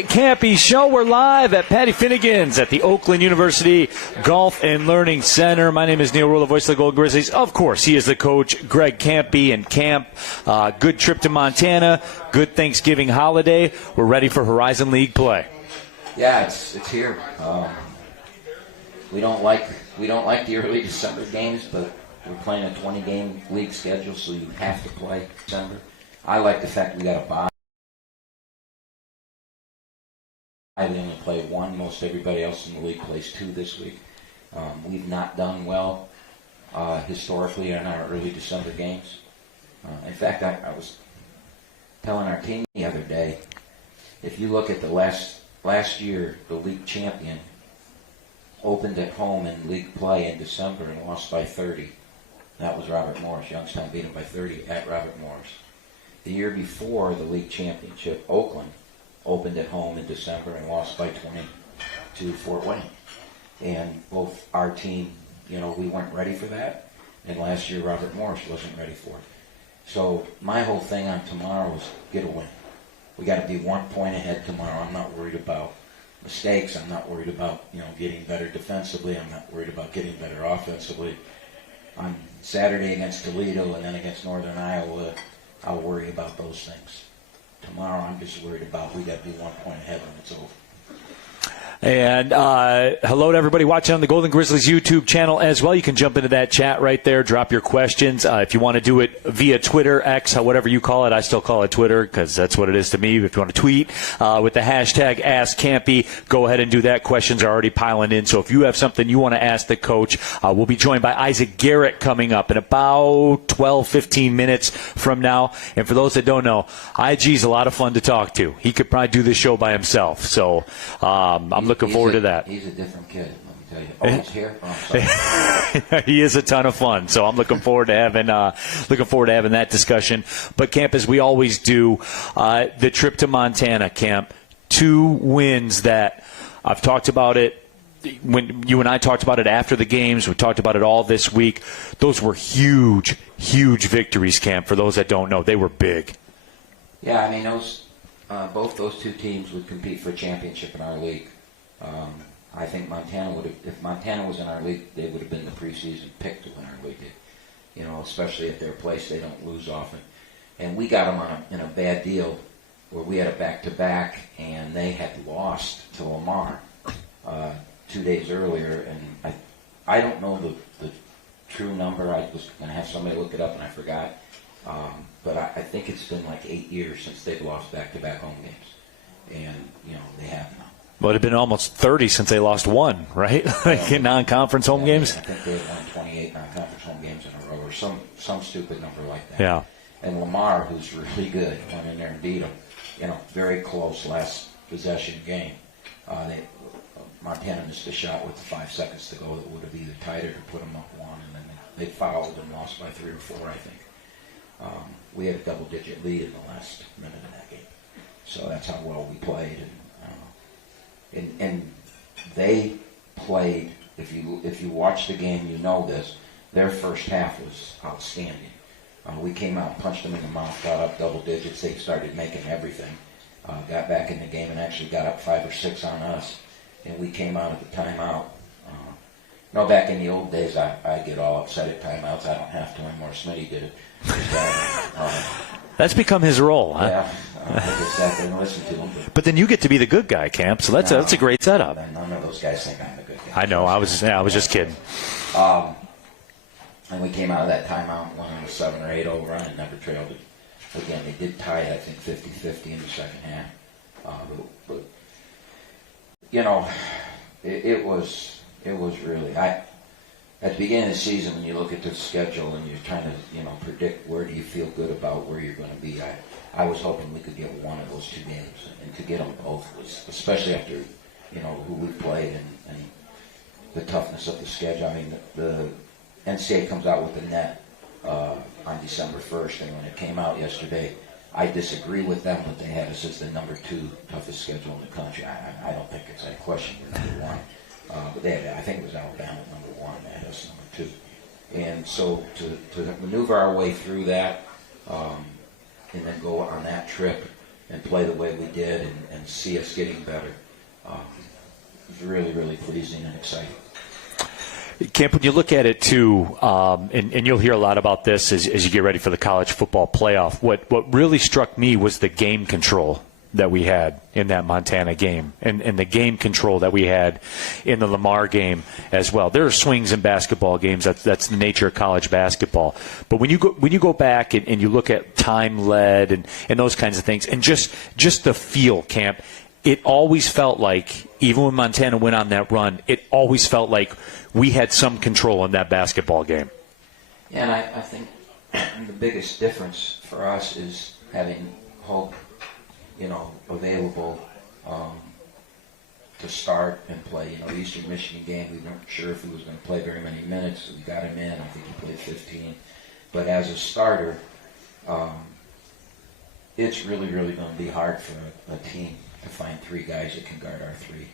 Kampe show. We're live at Patti Finnegan's at the Oakland University Golf and Learning Center. My name is Neil Rulla, voice of the Golden Grizzlies. Of course, he is the coach, Greg Kampe and Camp. Good trip to Montana. Good Thanksgiving holiday. We're ready for Horizon League play. Yeah, it's here. We don't like the early December games, but we're playing a 20-game league schedule, so you have to play December. I like the fact we got a bye. I only play one. Most everybody else in the league plays two this week. We've not done well historically in our early December games. In fact, I was telling our team the other day, if you look at the last year, the league champion opened at home in league play in December and lost by 30. That was Robert Morris. Youngstown beat him by 30 at Robert Morris. The year before the league championship, Oakland opened at home in December and lost by 20 to Fort Wayne. And both our team, we weren't ready for that. And last year, Robert Morris wasn't ready for it. So my whole thing on tomorrow is get a win. We got to be 1 point ahead tomorrow. I'm not worried about mistakes. I'm not worried about, getting better defensively. I'm not worried about getting better offensively. On Saturday against Toledo and then against Northern Iowa, I'll worry about those things. Tomorrow, I'm just worried about we got to be 1 point ahead when it's over. And hello to everybody watching on the Golden Grizzlies YouTube channel as well. You can jump into that chat right there, drop your questions. If you want to do it via Twitter, X, whatever you call it. I still call it Twitter because that's what it is to me. If you want to tweet with the hashtag AskCampe, go ahead and do that. Questions are already piling in. So if you have something you want to ask the coach, we'll be joined by Isaac Garrett coming up in about 12, 15 minutes from now. And for those that don't know, IG is a lot of fun to talk to. He could probably do this show by himself. So I'm looking forward to that. He's a different kid, let me tell you. Oh, he's here? Oh, sorry. He is a ton of fun, so I'm looking forward to having that discussion. But, Camp, as we always do, the trip to Montana, Camp, 2 wins that I've talked about it. When you and I talked about it after the games, we talked about it all this week. Those were huge, huge victories, Camp. For those that don't know, they were big. Yeah, I mean, both those two teams would compete for a championship in our league. I think if Montana was in our league, they would have been the preseason pick to win our league. Especially at their place, they don't lose often. And we got them in a bad deal where we had a back-to-back, and they had lost to Lamar 2 days earlier. And I don't know the true number. I was going to have somebody look it up, and I forgot. But I think it's been like 8 years since they've lost back-to-back home games. And, they have now. Well, it had been almost 30 since they lost one, right? In non-conference home games? I think they had won 28 non-conference home games in a row or some stupid number like that. Yeah. And Lamar, who's really good, went in there and beat them. Very close last possession game. Montana missed a shot with 5 seconds to go that would have either tied it or put them up 1, and then they fouled and lost by 3 or 4, I think. We had a double-digit lead in the last minute of that game. So that's how well we played. And they played, if you watch the game, you know this, their first half was outstanding. We came out and punched them in the mouth, got up double digits. They started making everything. Got back in the game and actually got up 5 or 6 on us. And we came out at the timeout. Back in the old days, I get all upset at timeouts. I don't have to anymore. Smitty did it. That's become his role, huh? Yeah. I just sat there and listened to him. But then you get to be the good guy, Camp, so that's a great setup. None of those guys think I'm the good guy. I know. I was just kidding. And we came out of that timeout, won on a 7 or 8-0 run and never trailed it. Again, they did tie it, I think, 50-50 in the second half. But it was really. At the beginning of the season, when you look at the schedule and you're trying to, predict where do you feel good about where you're going to be, I was hoping we could get one of those 2 games, and to get them both was, especially after, who we played and the toughness of the schedule. I mean, the NCAA comes out with the net on December 1st, and when it came out yesterday, I disagree with them, but they had us as the number 2 toughest schedule in the country. I don't think it's a question. We're number 1. But I think it was Alabama number 1. They had us number 2. And so to maneuver our way through that and then go on that trip and play the way we did and see us getting better. It was really, really pleasing and exciting. Camp, when you look at it too, and you'll hear a lot about this as you get ready for the college football playoff, what really struck me was the game control that we had in that Montana game, and the game control that we had in the Lamar game as well. There are swings in basketball games. That's the nature of college basketball. But when you go back and you look at time led and those kinds of things, and just the feel, Camp, it always felt like, even when Montana went on that run, it always felt like we had some control in that basketball game. Yeah, and I think the biggest difference for us is having Hope, available to start and play. The Eastern Michigan game, we weren't sure if he was going to play very many minutes. So we got him in. I think he played 15. But as a starter, it's really, really going to be hard for a team to find three guys that can guard our three.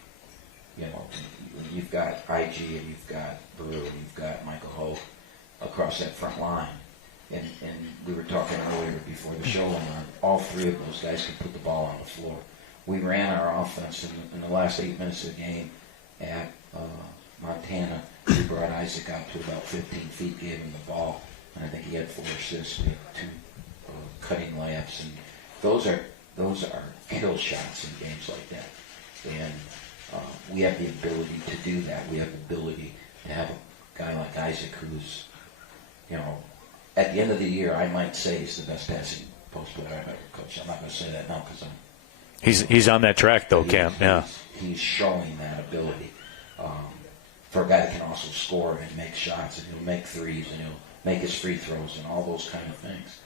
You've got IG and you've got Brew and you've got Michael Hope across that front line. And we were talking earlier before the show went on, all three of those guys can put the ball on the floor. We ran our offense in the last 8 minutes of the game at Montana. We brought Isaac out to about 15 feet, gave him the ball, and I think he had 4 assists. We had 2 cutting layups, and those are kill shots in games like that. And we have the ability to do that. We have the ability to have a guy like Isaac who's, at the end of the year, I might say he's the best passing post player I've ever coached. I'm not going to say that now because he's on that track though, Cam. Yeah, he's showing that ability for a guy that can also score and make shots, and he'll make threes, and he'll make his free throws, and all those kind of things.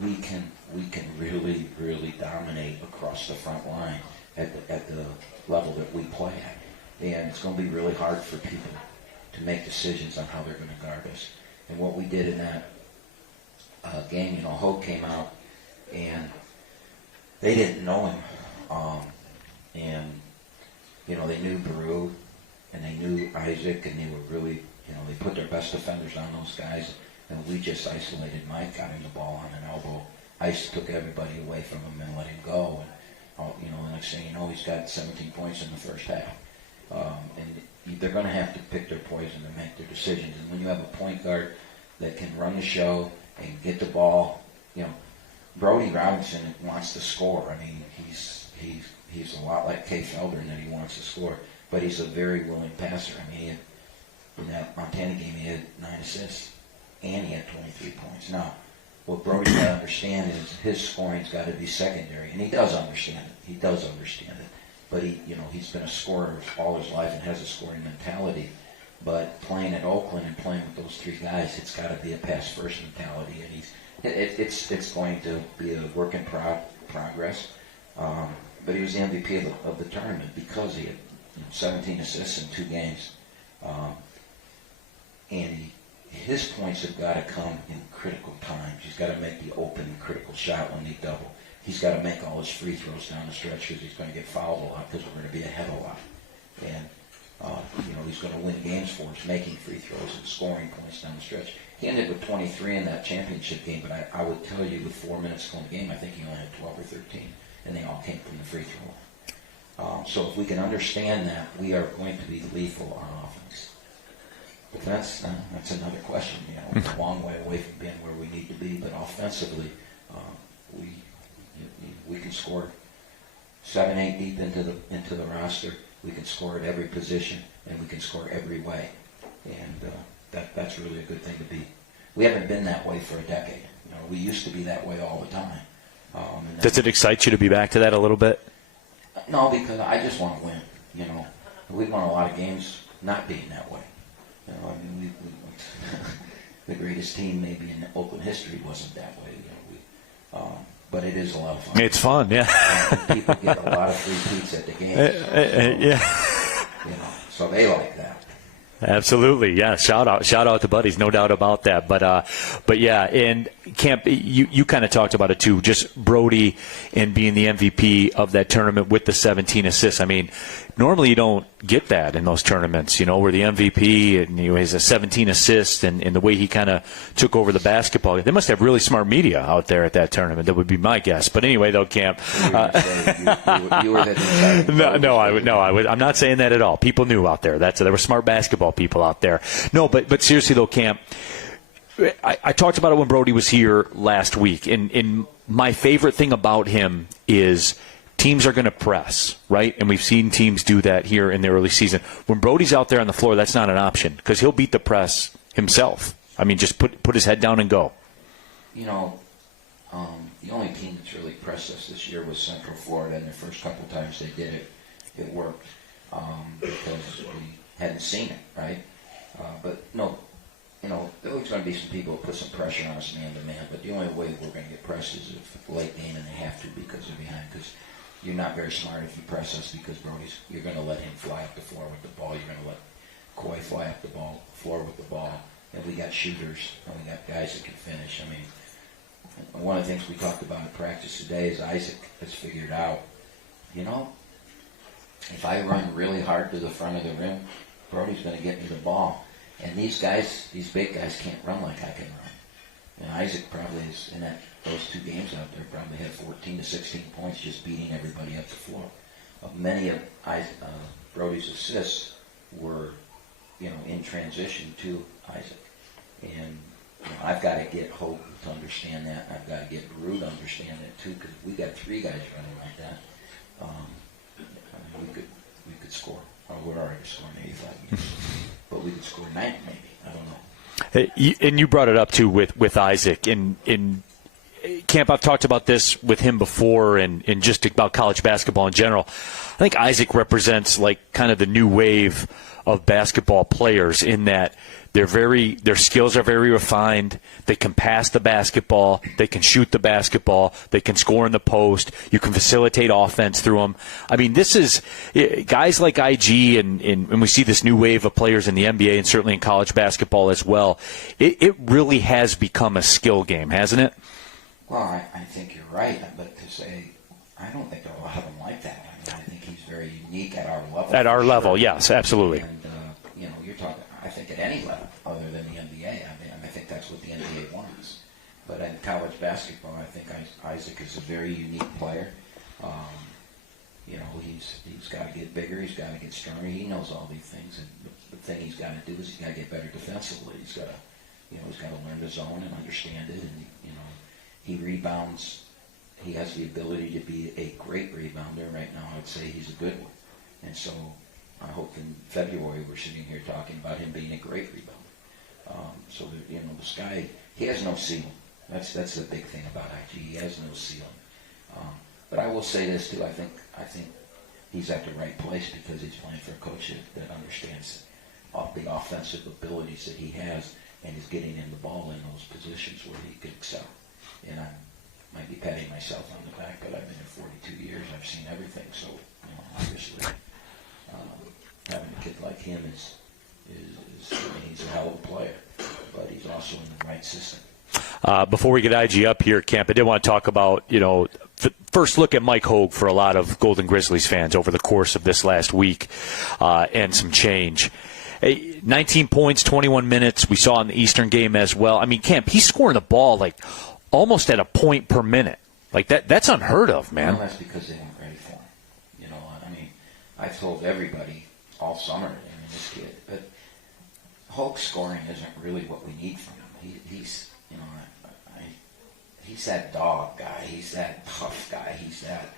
We can really, really dominate across the front line at the level that we play at, and it's going to be really hard for people to make decisions on how they're going to guard us. And what we did in that game, Hope came out, and they didn't know him. And they knew Baru, and they knew Isaac, and they were really, they put their best defenders on those guys, and we just isolated Mike, got him the ball on an elbow. Ice took everybody away from him and let him go. And, the next thing you know, he's got 17 points in the first half. And they're going to have to pick their poison and make their decisions. And when you have a point guard that can run the show and get the ball, Brody Robinson wants to score. I mean, he's a lot like Kay Felder in that he wants to score, but he's a very willing passer. I mean, in that Montana game, he had 9 assists, and he had 23 points. Now, what Brody's got to understand is his scoring's got to be secondary, and he does understand it. He does understand it. But he's been a scorer all his life and has a scoring mentality. But playing at Oakland and playing with those 3 guys, it's got to be a pass-first mentality, and it's going to be a work in progress. But he was the MVP of the tournament because he had 17 assists in 2 games, and his points have got to come in critical times. He's got to make the open critical shot when they double. He's got to make all his free throws down the stretch because he's going to get fouled a lot because we're going to be ahead a lot. And, he's going to win games for us, making free throws and scoring points down the stretch. He ended with 23 in that championship game, but I would tell you with 4 minutes to go in the game, I think he only had 12 or 13, and they all came from the free throw line. So if we can understand that, we are going to be lethal on offense. Defense, that's another question. It's a long way away from being where we need to be, but offensively, we can score 7, 8 deep into the roster. We can score at every position, and we can score every way, and that's really a good thing to be. We haven't been that way for a decade. We used to be that way all the time. Does it excite you to be back to that a little bit? No, because I just want to win. We've won a lot of games not being that way. We the greatest team maybe in Oakland history wasn't that way. But it is a lot of fun. It's fun, yeah. People get a lot of free peeks at the game. Yeah. So they like that. Absolutely, yeah. Shout out to buddies, no doubt about that. But yeah, and Camp, you kind of talked about it too. Just Brody and being the MVP of that tournament with the 17 assists. I mean, normally you don't get that in those tournaments, where the MVP and he has a 17 assists and the way he kind of took over the basketball. They must have really smart media out there at that tournament. That would be my guess. But anyway, though, Camp. You were the I'm not saying that at all. People knew out there. There were smart basketball people out there. No, but seriously, though, Camp, I talked about it when Brody was here last week. And my favorite thing about him is teams are going to press, right? And we've seen teams do that here in the early season. When Brody's out there on the floor, that's not an option because he'll beat the press himself. I mean, just put his head down and go. The only team that's really pressed us this year was Central Florida, and the first couple times they did it, it worked because we hadn't seen it, right? But no, there's always going to be some people who put some pressure on us man to man, but the only way we're going to get pressed is if late game and they have to because they're behind. Because you're not very smart if you press us because you're going to let him fly up the floor with the ball. You're going to let Coy fly up the floor with the ball. And we got shooters and we got guys that can finish. I mean, one of the things we talked about in practice today is Isaac has figured out, if I run really hard to the front of the rim, Brody's going to get me the ball. And these big guys can't run like I can run. And Isaac probably is, in those 2 games out there, probably had 14 to 16 points just beating everybody up the floor. Many of Brody's assists were, in transition to Isaac. And I've got to get Hope to understand that. I've got to get Brew to understand that too, because we got 3 guys running like that. We could score. We're already scoring 85 games, but we could score 90 maybe. I don't know. And you brought it up too with Isaac in Camp. I've talked about this with him before, and just about college basketball in general. I think Isaac represents like kind of the new wave of basketball players in that their skills are very refined. They can pass the basketball. They can shoot the basketball. They can score in the post. You can facilitate offense through them. I mean, this is guys like IG, and we see this new wave of players in the NBA and certainly in college basketball as well. It really has become a skill game, hasn't it? Well, I think you're right, but to say, I don't think there are a lot of them like that. I think he's very unique at our level. At our level, yes, absolutely. And, you're talking, I think, at any level other than the NBA. I think that's what the NBA wants. But in college basketball, I think Isaac is a very unique player. He's got to get bigger. He's got to get stronger. He knows all these things. And the thing he's got to do is he's got to get better defensively. He's got to learn the zone and understand it. And, he rebounds. He has the ability to be a great rebounder. Right now, I would say he's a good one. And so I hope in February we're sitting here talking about him being a great rebounder. The sky, he has no ceiling. That's the big thing about IG. He has no ceiling. But I will say this too. I think he's at the right place because he's playing for a coach that understands the offensive abilities that he has and is getting in the ball in those positions where he could excel. And I might be patting myself on the back, but I've been here 42 years. I've seen everything. So, obviously, having a kid like him is he's a hell of a player, but he's also in the right system. Before we get IG up here, Camp, I did want to talk about, first look at Mike Hogue for a lot of Golden Grizzlies fans over the course of this last week and some change. 19 points, 21 minutes. We saw in the Eastern game as well. I mean, Camp, he's scoring the ball like almost at a point per minute. Like that's unheard of, man. Well, that's because they weren't ready for him. I've told everybody all summer, this kid, but Hogue scoring isn't really what we need from him. He's that dog guy. He's that tough guy. He's that,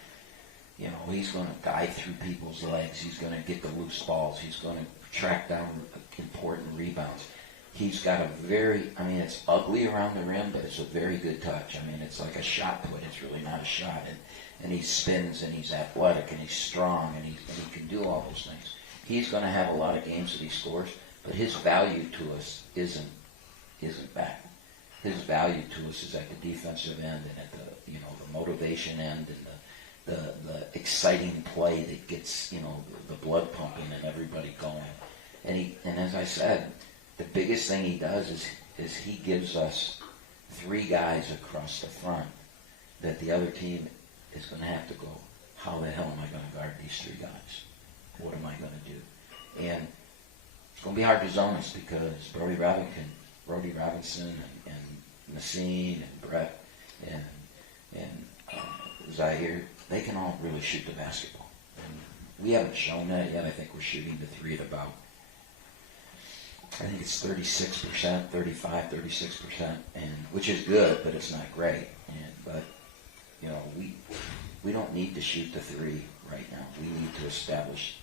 he's going to guide through people's legs. He's going to get the loose balls. He's going to track down important rebounds. He's got a it's ugly around the rim, but it's a very good touch. It's like a shot put. It's really not a shot. And he spins, and he's athletic, and he's strong, and he can do all those things. He's going to have a lot of games that he scores, but his value to us isn't back. His value to us is at the defensive end and at the motivation end and the exciting play that gets the blood pumping and everybody going. And as I said, the biggest thing he does is he gives us 3 guys across the front that the other team is going to have to go, how the hell am I going to guard these 3 guys? what am I going to do? And it's going to be hard to zone us because Brody Robinson and Nassim and Brett and Zaire, they can all really shoot the basketball. And we haven't shown that yet. I think we're shooting the three at about, I think it's 36%, 35, 36%, and which is good, but it's not great. But you know, we don't need to shoot the three right now. We need to establish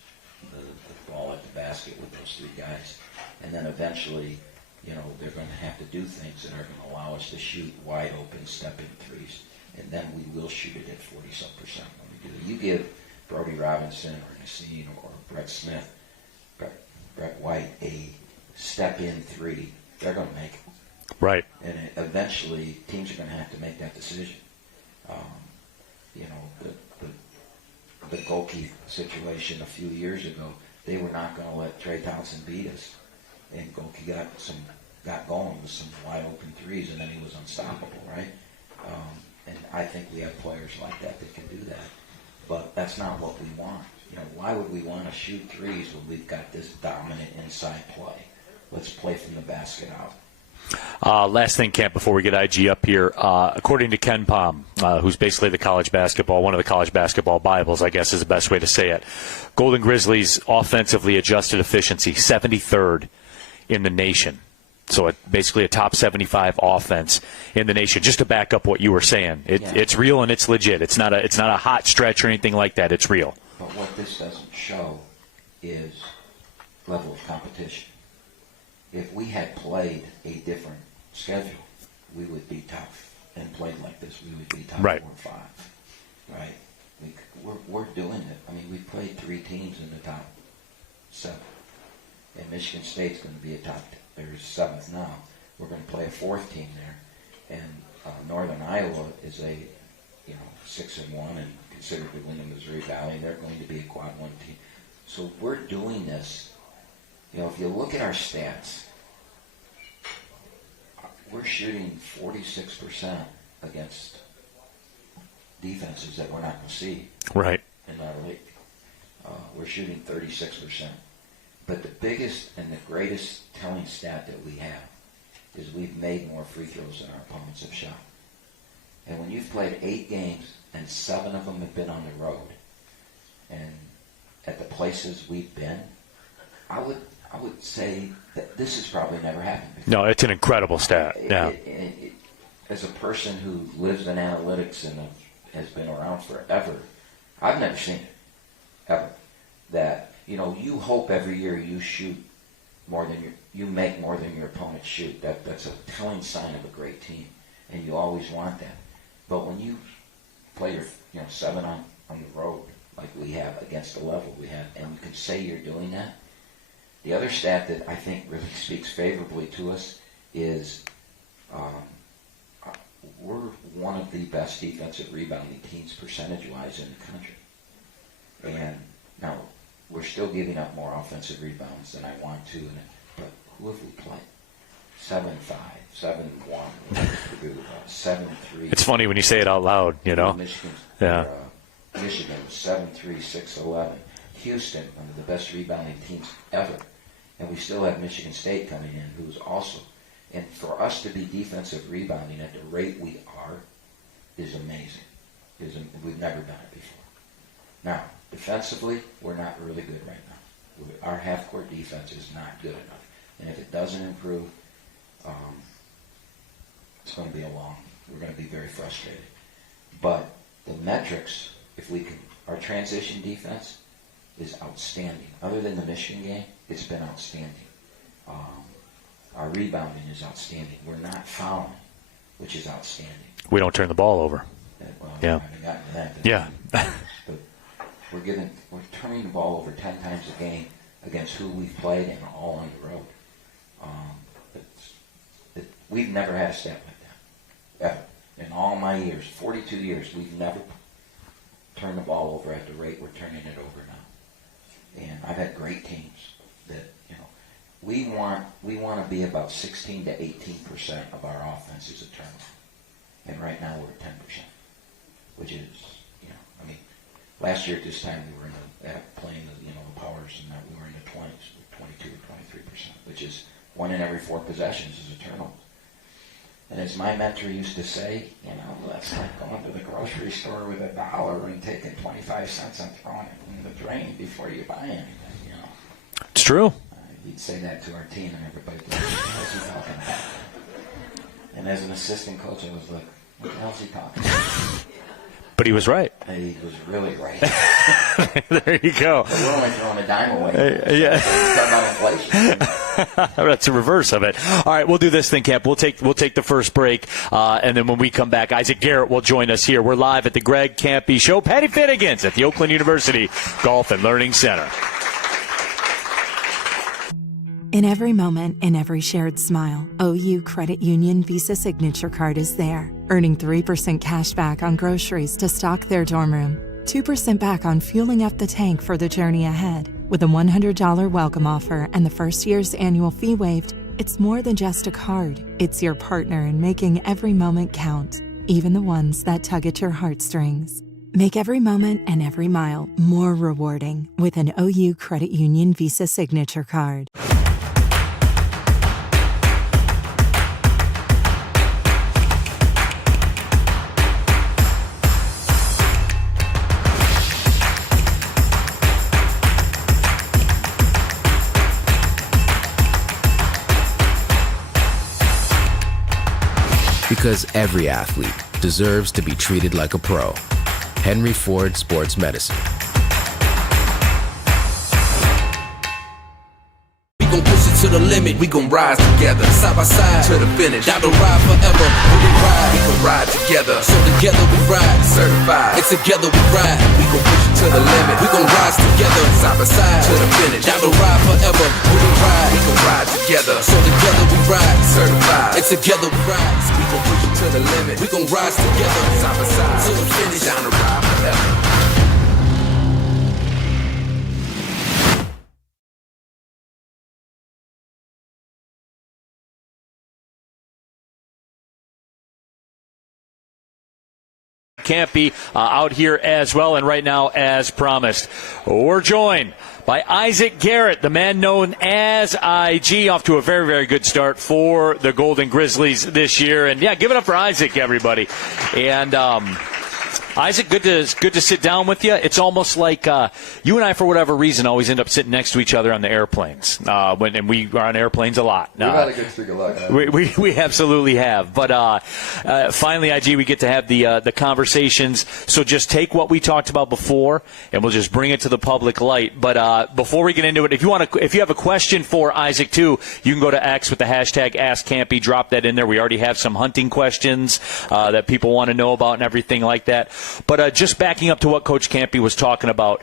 the ball at the basket with those three guys, and then eventually, you know, they're going to have to do things that are going to allow us to shoot wide open step-in threes, and then we will shoot it at 40-some% when we do it. You give Brody Robinson or Nassim or Brett White a step-in three, they're going to make it. Right. And eventually, teams are going to have to make that decision. You know, the Golke situation a few years ago, they were not going to let Trey Townsend beat us. And Golke got going with some wide open threes, and then he was unstoppable, right? And I think we have players like that can do that. But that's not what we want. You know, why would we want to shoot threes when we've got this dominant inside play? Let's play from the basket out. Last thing, Camp, before we get IG up here, according to Ken Pom, who's basically one of the college basketball Bibles, I guess is the best way to say it, Golden Grizzlies offensively adjusted efficiency, 73rd in the nation. So basically a top 75 offense in the nation. Just to back up what you were saying, it's real and it's legit. It's not a hot stretch or anything like that. It's real. But what this doesn't show is level of competition. If we had played a different schedule, we would be tough, and played like this, we would be top 4 or 5, right? We're doing it. I mean, we played 3 teams in the top 7, and Michigan State's going to be they're 7th now. We're going to play a 4th team there, and Northern Iowa is 6-1 and considered to win the Missouri Valley. They're going to be a quad 1 team. So we're doing this. You know, if you look at our stats, we're shooting 46% against defenses that we're not going to see right in our league. We're shooting 36%. But the biggest and the greatest telling stat that we have is we've made more free throws than our opponents have shot. And when you've played 8 games and 7 of them have been on the road, and at the places we've been, I would say that this has probably never happened before. No, it's an incredible stat. Yeah. As a person who lives in analytics and has been around forever, I've never seen it, ever. That, you know, you hope every year you shoot more than you make more than your opponents shoot. That's a telling sign of a great team, and you always want that. But when you play your 7 on the road like we have against the level we have, and you can say you're doing that. The other stat that I think really speaks favorably to us is we're one of the best defensive rebounding teams percentage-wise in the country. And now we're still giving up more offensive rebounds than I want to. But who have we played? 7-5, 7-1, 7-3. It's funny when you say it out loud, you know. Michigan, yeah. Michigan 7-3, 6-11. Houston, one of the best rebounding teams ever. And we still have Michigan State coming in, who's also. And for us to be defensive rebounding at the rate we are is amazing. We've never done it before. Now, defensively, we're not really good right now. Our half-court defense is not good enough. And if it doesn't improve, it's going to be we're going to be very frustrated. But the metrics, our transition defense is outstanding. Other than the Michigan game, it's been outstanding. Our rebounding is outstanding. We're not fouling, which is outstanding. We don't turn the ball over. Yeah. I haven't gotten to that. Yeah. But we're turning the ball over 10 times a game against who we've played and all on the road. We've never had a stat like that, ever. In all my years, 42 years, we've never turned the ball over at the rate we're turning it over now. And I've had great teams that, we want to be about 16 to 18% of our offense is a turnover. And right now we're at 10%, which is, last year at this time we were playing the powers, and we were in the 20s, 22 or 23%, which is 1 in every 4 possessions is a turnover. And as my mentor used to say, that's like going to the grocery store with $1 and taking 25 cents and throwing it in the drain before you buy anything. It's true. He'd say that to our team, and everybody would like, what's he talking about? And as an assistant coach, I was like, what the hell's he talking about? But he was right. And he was really right. There you go. But we're only throwing a dime away. Yeah. Talking about inflation. That's the reverse of it. All right, we'll do this thing, Camp. We'll take the first break, and then when we come back, Isaac Garrett will join us here. We're live at the Greg Kampe Show. Patti Finnegan's at the Oakland University Golf and Learning Center. In every moment, in every shared smile, OU Credit Union Visa Signature Card is there, earning 3% cash back on groceries to stock their dorm room, 2% back on fueling up the tank for the journey ahead. With a $100 welcome offer and the first year's annual fee waived, it's more than just a card. It's your partner in making every moment count, even the ones that tug at your heartstrings. Make every moment and every mile more rewarding with an OU Credit Union Visa Signature Card. Because every athlete deserves to be treated like a pro. Henry Ford Sports Medicine. We gon' push it to the limit, we gon' rise together, side by side to the finish. Down the ride forever, when we ride, we gon' ride together. So together we ride, certified. And together we ride, we gon' push it to the limit. We gon' rise together, side by side to the finish. Down the ride forever, when we ride, we gon' ride together. So together we ride, certified. And together we ride, we gon' push it to the limit. We gon' rise together, side by side to the finish. Down the ride forever. Kampe out here as well, and right now, as promised, we're joined by Isaac Garrett, the man known as IG, off to a very, very good start for the Golden Grizzlies this year. And yeah, give it up for Isaac, everybody. And Isaac, good to sit down with you. It's almost like you and I, for whatever reason, always end up sitting next to each other on the airplanes. And we are on airplanes a lot. We've had a good streak of luck. We absolutely have. But finally, IG, we get to have the conversations. So just take what we talked about before, and we'll just bring it to the public light. But before we get into it, if you have a question for Isaac too, you can go to X with the hashtag AskKampe. Drop that in there. We already have some hunting questions that people want to know about and everything like that. But just backing up to what Coach Kampe was talking about,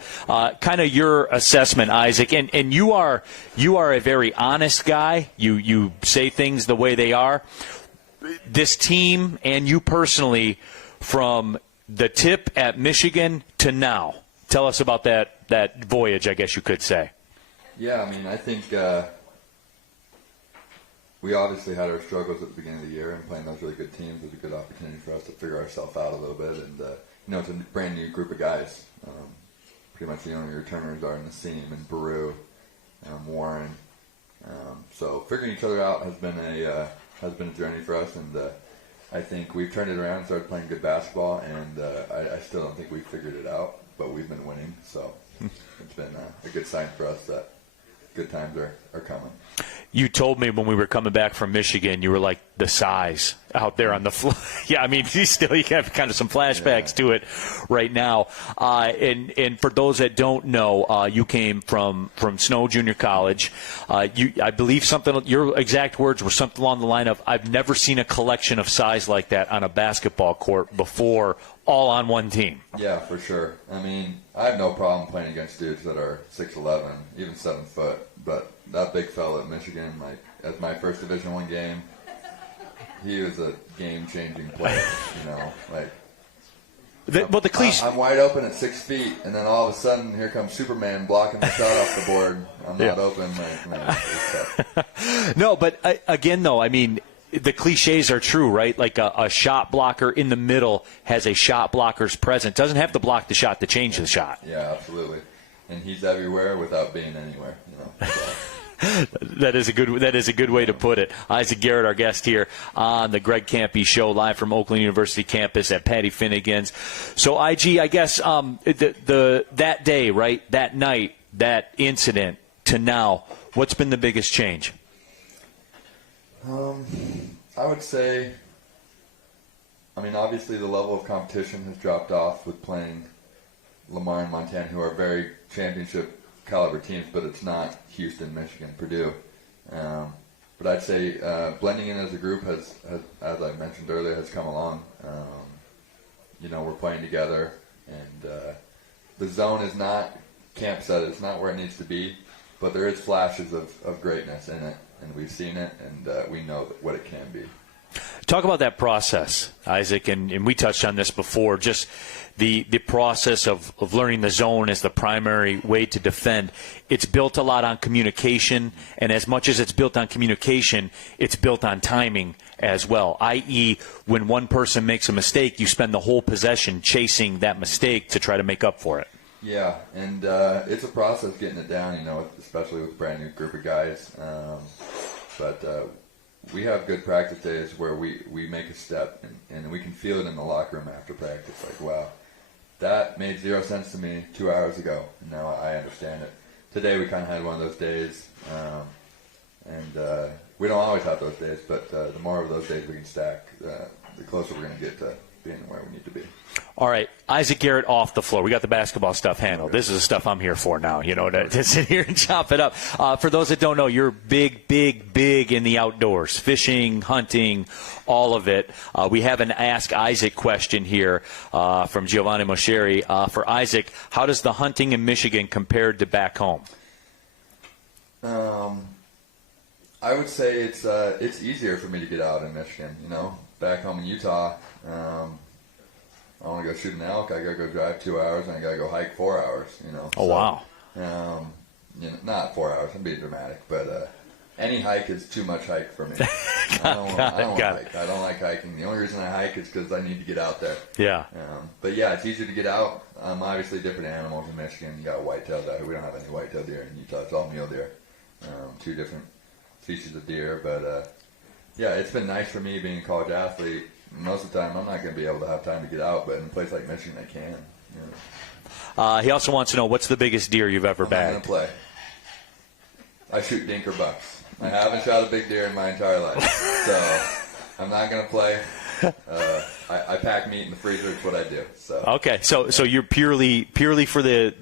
kind of your assessment, Isaac, and you are a very honest guy. You say things the way they are. This team and you personally, from the tip at Michigan to now, tell us about that voyage, I guess you could say. Yeah, I mean, I think we obviously had our struggles at the beginning of the year, and playing those really good teams was a good opportunity for us to figure ourselves out a little bit. And it's a brand new group of guys. Pretty much your returners are Nassim and Baru, Warren. So figuring each other out has been a journey for us, and I think we've turned it around and started playing good basketball. And I still don't think we've figured it out, but we've been winning. So it's been a good sign for us that good times are coming. You told me when we were coming back from Michigan, you were like the size out there on the floor. Yeah, I mean, you have kind of some flashbacks to it right now. And for those that don't know, you came from Snow Junior College. I believe your exact words were something along the line of, I've never seen a collection of size like that on a basketball court before, all on one team. Yeah, for sure. I mean, I have no problem playing against dudes that are 6'11", even 7 foot. But that big fella at Michigan, as my first Division I game, he was a game-changing player. The cliche. I'm wide open at 6 feet, and then all of a sudden, here comes Superman blocking the shot off the board. I'm not open. No, but again, though, I mean, the cliches are true, right? Like a shot blocker in the middle has a shot blocker's presence. Doesn't have to block the shot to change the shot. Yeah, absolutely. And he's everywhere without being anywhere. So. That is a good way to put it. Isaac Garrett, our guest here on the Greg Kampe Show, live from Oakland University campus at Patti Finnegan's. So, IG, I guess that day, right, that night, that incident to now, what's been the biggest change? I would say, obviously the level of competition has dropped off with playing Lamar and Montana, who are very championship caliber teams, but it's not Houston, Michigan, Purdue. But I'd say blending in as a group has, as I mentioned earlier, has come along. We're playing together, and the zone is not, Camp said, it's not where it needs to be, but there is flashes of greatness in it, and we've seen it, and we know what it can be. Talk about that process, Isaac, and we touched on this before, just the process of learning the zone as the primary way to defend. It's built a lot on communication, and as much as it's built on communication, it's built on timing as well, i.e. when one person makes a mistake, you spend the whole possession chasing that mistake to try to make up for it. Yeah, and it's a process getting it down, especially with a brand new group of guys. But we have good practice days where we make a step, and we can feel it in the locker room after practice. Like, wow, that made 0 sense to me 2 hours ago, and now I understand it. Today we kind of had one of those days, and we don't always have those days, but the more of those days we can stack, the closer we're going to get to being where we need to be. All right, Isaac Garrett off the floor. We got the basketball stuff handled. This is the stuff I'm here for now, to sit here and chop it up. For those that don't know, you're big in the outdoors, fishing, hunting, all of it. We have an Ask Isaac question here from Giovanni Moscheri. For Isaac, how does the hunting in Michigan compare to back home? I would say it's easier for me to get out in Michigan. Back home in Utah, I want to go shoot an elk, I got to go drive 2 hours, and I got to go hike 4 hours, Oh, wow. Not 4 hours, I'm being dramatic, but any hike is too much hike for me. I don't hike. I don't like hiking. The only reason I hike is because I need to get out there. Yeah. But yeah, it's easier to get out. Obviously different animals in Michigan. You got white-tailed out here. We don't have any white-tailed deer in Utah. It's all mule deer. 2 different species of deer, but yeah, it's been nice for me being a college athlete. Most of the time, I'm not going to be able to have time to get out, but in a place like Michigan, I can. He also wants to know, what's the biggest deer you've ever bagged? I'm going to play. I shoot dinker bucks. I haven't shot a big deer in my entire life, so I'm not going to play. I pack meat in the freezer. It's what I do. So okay, so you're purely for the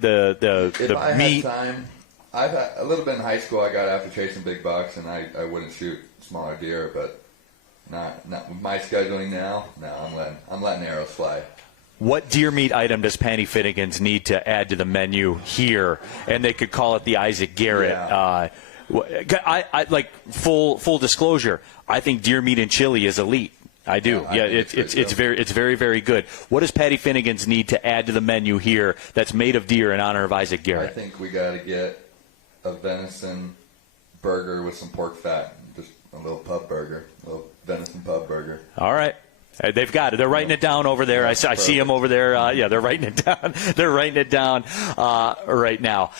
if I meat. Had time, I've had a little bit in high school. I got after chasing big bucks, and I wouldn't shoot smaller deer, but. Not with my scheduling now. No, I'm letting arrows fly. What deer meat item does Patti Finnegan's need to add to the menu here? And they could call it the Isaac Garrett. Yeah. I like full disclosure. I think deer meat and chili is elite. I do. Yeah, it's very very good. What does Patti Finnegan's need to add to the menu here that's made of deer in honor of Isaac Garrett? I think we got to get a venison burger with some pork fat. Just a little pub burger, a little venison pub burger. All right. They've got it. They're writing it down over there. I see them over there. Yeah, they're writing it down. They're writing it down right now.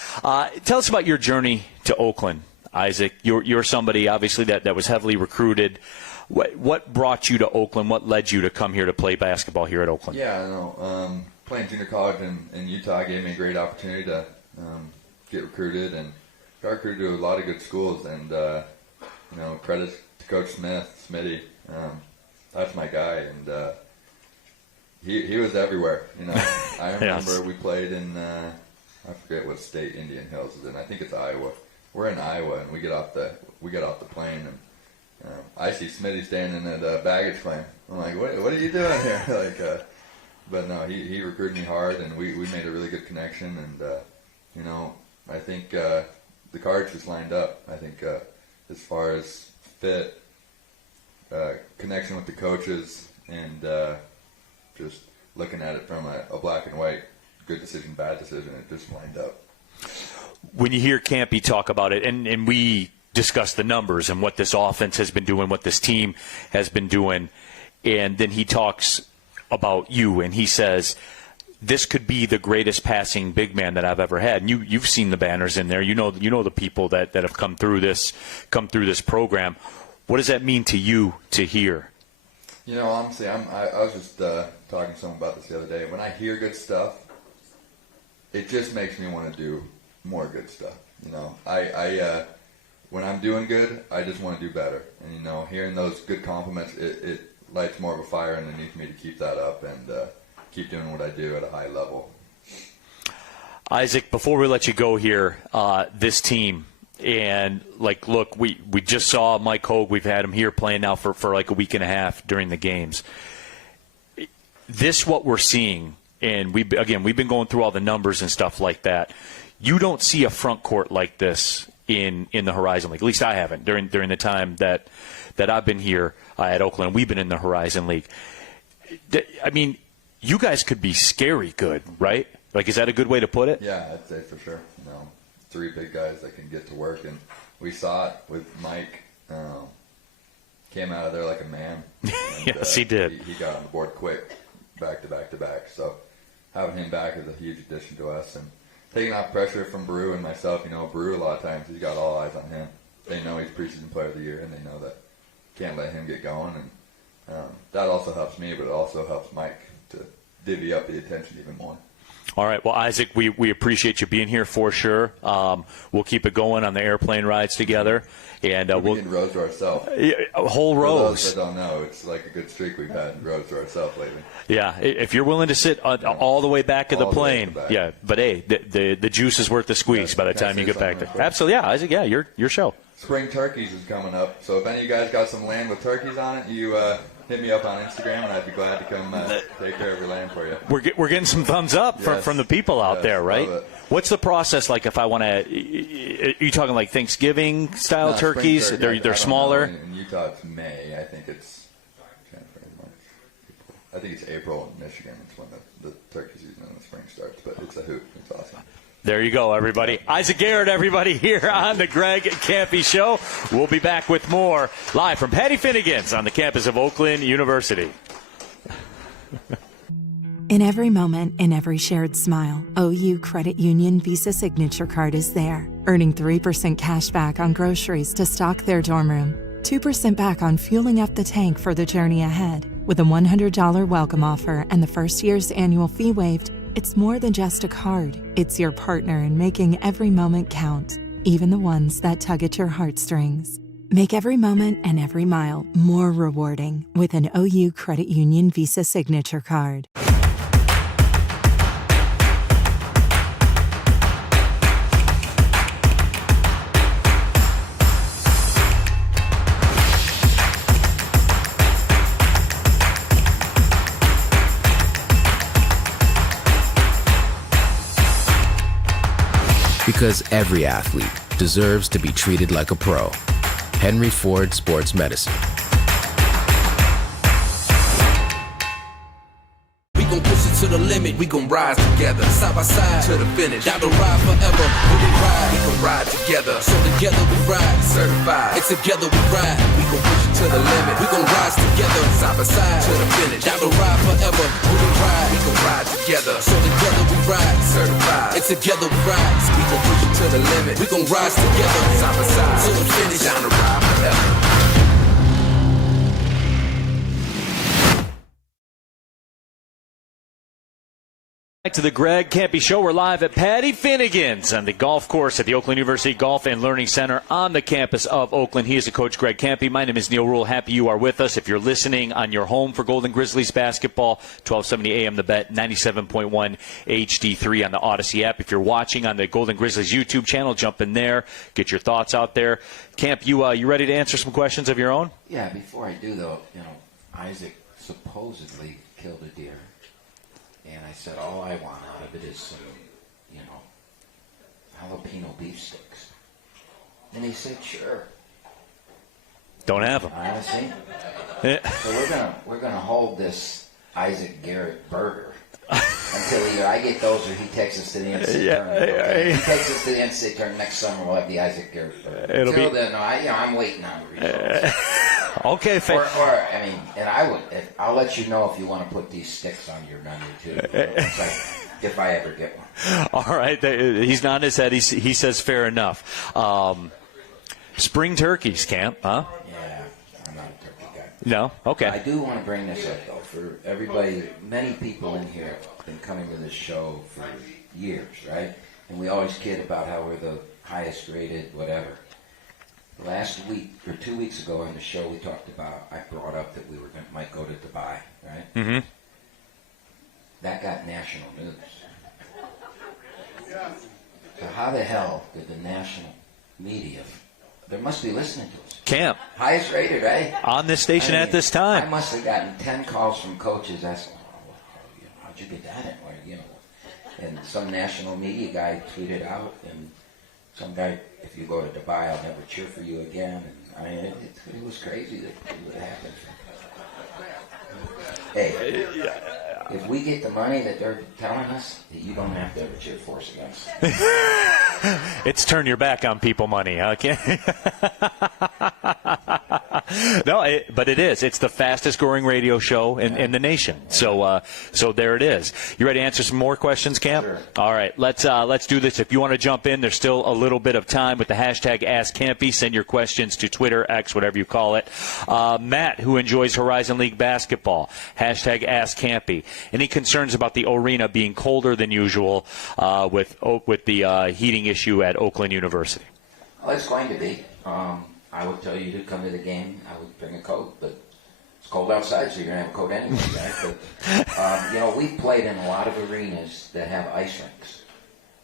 Tell us about your journey to Oakland, Isaac. You're somebody, obviously, that was heavily recruited. What brought you to Oakland? What led you to come here to play basketball here at Oakland? Yeah, I know. Playing junior college in Utah gave me a great opportunity to get recruited, and got recruited to a lot of good schools. And credit to Coach Smitty. That's my guy, and he was everywhere. I remember Yes. we played in I forget what state Indian Hills is in. I think it's Iowa. We're in Iowa, and we get off the plane, and I see Smitty standing at a baggage claim. I'm like, what are you doing here? But no, he recruited me hard, and we made a really good connection, and I think the cards just lined up. I think as far as fit. Connection with the coaches, and just looking at it from a black and white, good decision, bad decision, it just lined up. When you hear Kampe talk about it, and we discuss the numbers and what this offense has been doing, what this team has been doing. And then he talks about you, and he says, this could be the greatest passing big man that I've ever had. And you've seen the banners in there. You know the people that have come through this program. What does that mean to you to hear? You know, honestly, I was just talking to someone about this the other day. When I hear good stuff, it just makes me want to do more good stuff. You know, I when I'm doing good, I just want to do better. And, you know, hearing those good compliments, it lights more of a fire underneath me to keep that up and keep doing what I do at a high level. Isaac, before we let you go here, this team, and look, we just saw Mike Hogue. We've had him here playing now for like a week and a half during the games. This what we're seeing, and we've been going through all the numbers and stuff like that. You don't see a front court like this in the Horizon League. At least I haven't during the time that I've been here at Oakland. We've been in the Horizon League. I mean, you guys could be scary good, right? Like, is that a good way to put it? Yeah, I'd say for sure. You know, 3 big guys that can get to work, and we saw it with Mike. Came out of there like a man. And, yes, he did. He got on the board quick, back to back to back. So having him back is a huge addition to us, and taking off pressure from Brew and myself. You know, Brew a lot of times he's got all eyes on him. They know he's preseason player of the year, and they know that can't let him get going, and that also helps me, but it also helps Mike to divvy up the attention even more. All right. Well, Isaac, we appreciate you being here for sure. We'll keep it going on the airplane rides together. And we'll get rows to ourselves. Whole rows. For those that don't know, it's like a good streak we've had in rows to ourselves lately. Yeah. If you're willing to sit all the way back of the plane. Yeah. But, hey, the juice is worth the squeeze by the time you get back there. Absolutely. Yeah, Isaac, yeah, your show. Spring turkeys is coming up. So if any of you guys got some land with turkeys on it, you hit me up on Instagram, and I'd be glad to come take care of your land for you. We're getting some thumbs up from the people out there, right? What's the process like if I want to? Are you talking like Thanksgiving style turkeys? Turkey, they're smaller. In Utah, it's May. I think it's April in Michigan. It's when the turkey season in the spring starts. But it's a hoot. It's awesome. There you go, everybody. Isaac Garrett, everybody, here on the Greg Kampe Show. We'll be back with more live from Patti Finnegan's on the campus of Oakland University. In every moment, in every shared smile, OU Credit Union Visa Signature Card is there, earning 3% cash back on groceries to stock their dorm room, 2% back on fueling up the tank for the journey ahead. With a $100 welcome offer and the first year's annual fee waived, it's more than just a card. It's your partner in making every moment count, even the ones that tug at your heartstrings. Make every moment and every mile more rewarding with an OU Credit Union Visa Signature Card. Because every athlete deserves to be treated like a pro. Henry Ford Sports Medicine. We gon' push it to the limit, we gon' rise together, side by side to the finish. Down the ride forever, when we ride, we gon' ride together. So together we ride, certified. It's together we ride, we gon' push it to the limit. We gon' rise together, side by side to the finish. Down the ride forever, when we ride, we gon' ride together. So together we ride, certified. It's together we ride, we gon' push it to the limit. We gon' rise together, side by side to the finish. Down the ride forever. Back to the Greg Kampe Show. We're live at Patti Finnegan's on the golf course at the Oakland University Golf and Learning Center on the campus of Oakland. He is the coach, Greg Kampe. My name is Neil Rule. Happy you are with us. If you're listening on your home for Golden Grizzlies basketball, 1270 AM The Bet, 97.1 HD3 on the Odyssey app. If you're watching on the Golden Grizzlies YouTube channel, jump in there. Get your thoughts out there. Camp, you ready to answer some questions of your own? Yeah, before I do, though, Isaac supposedly killed a deer. And I said, all I want out of it is some, jalapeno beef sticks. And he said, sure. Don't have them. Honestly. So we're gonna hold this Isaac Garrett burger Until either I get those or he takes us to the NCAA tournament. Okay? If he takes us to the NCAA tournament next summer, we'll have the Isaac Garrett. Until then, no, I'm waiting on the results. Okay, I'll let you know if you want to put these sticks on your menu too. If I ever get one. All right, he's nodding his head. He says fair enough. Spring turkeys, Camp, huh? Yeah, I'm not a turkey guy. No? Okay. I do want to bring this up, though, for everybody. Many people in here have been coming to this show for years, right? And we always kid about how we're the highest rated, whatever. Last week, or 2 weeks ago on the show, we talked about, I brought up that we might go to Dubai, right? Mm-hmm. That got national news. So how the hell did the national media, they must be listening to us. Camp. Highest rated, right? On this station at this time. I must have gotten 10 calls from coaches asking, how'd you get that in? And some national media guy tweeted out, and some guy, if you go to Dubai, I'll never cheer for you again. And it was crazy that it happened. Hey, if we get the money that they're telling us, you don't have to ever cheer for us again. It's turn your back on people money, okay? No, but it is. It's the fastest growing radio show in the nation. So there it is. You ready to answer some more questions, Camp? Sure. All right, let's do this. If you want to jump in, there's still a little bit of time with the hashtag AskCampy. Send your questions to Twitter, X, whatever you call it. Matt, who enjoys Horizon League basketball, hashtag AskCampy. Any concerns about the arena being colder than usual with the heating issue at Oakland University? Well, it's going to be. I would tell you to come to the game. I would bring a coat, but it's cold outside, so you're going to have a coat anyway, right? But, we've played in a lot of arenas that have ice rinks.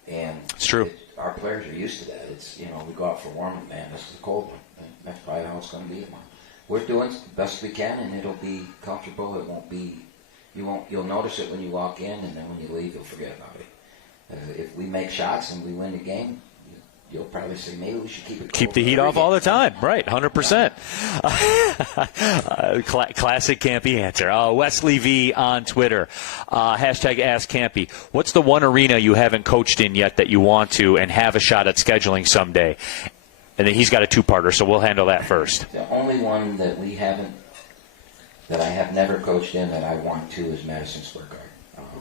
And it's true. Our players are used to that. It's, we go out for warm-up, man, this is a cold one. That's probably how it's going to be tomorrow. We're doing the best we can, and it'll be comfortable. It won't be, you'll notice it when you walk in, and then when you leave, you'll forget about it. If we make shots and we win the game, you'll probably say, maybe we should keep it cold. Keep the heat off all the time. Right, 100%. Classic Campy answer. Wesley V on Twitter. Hashtag AskCampy. What's the one arena you haven't coached in yet that you want to and have a shot at scheduling someday? And then he's got a two-parter, so we'll handle that first. The only one that I have never coached in that I want to is Madison Square Garden.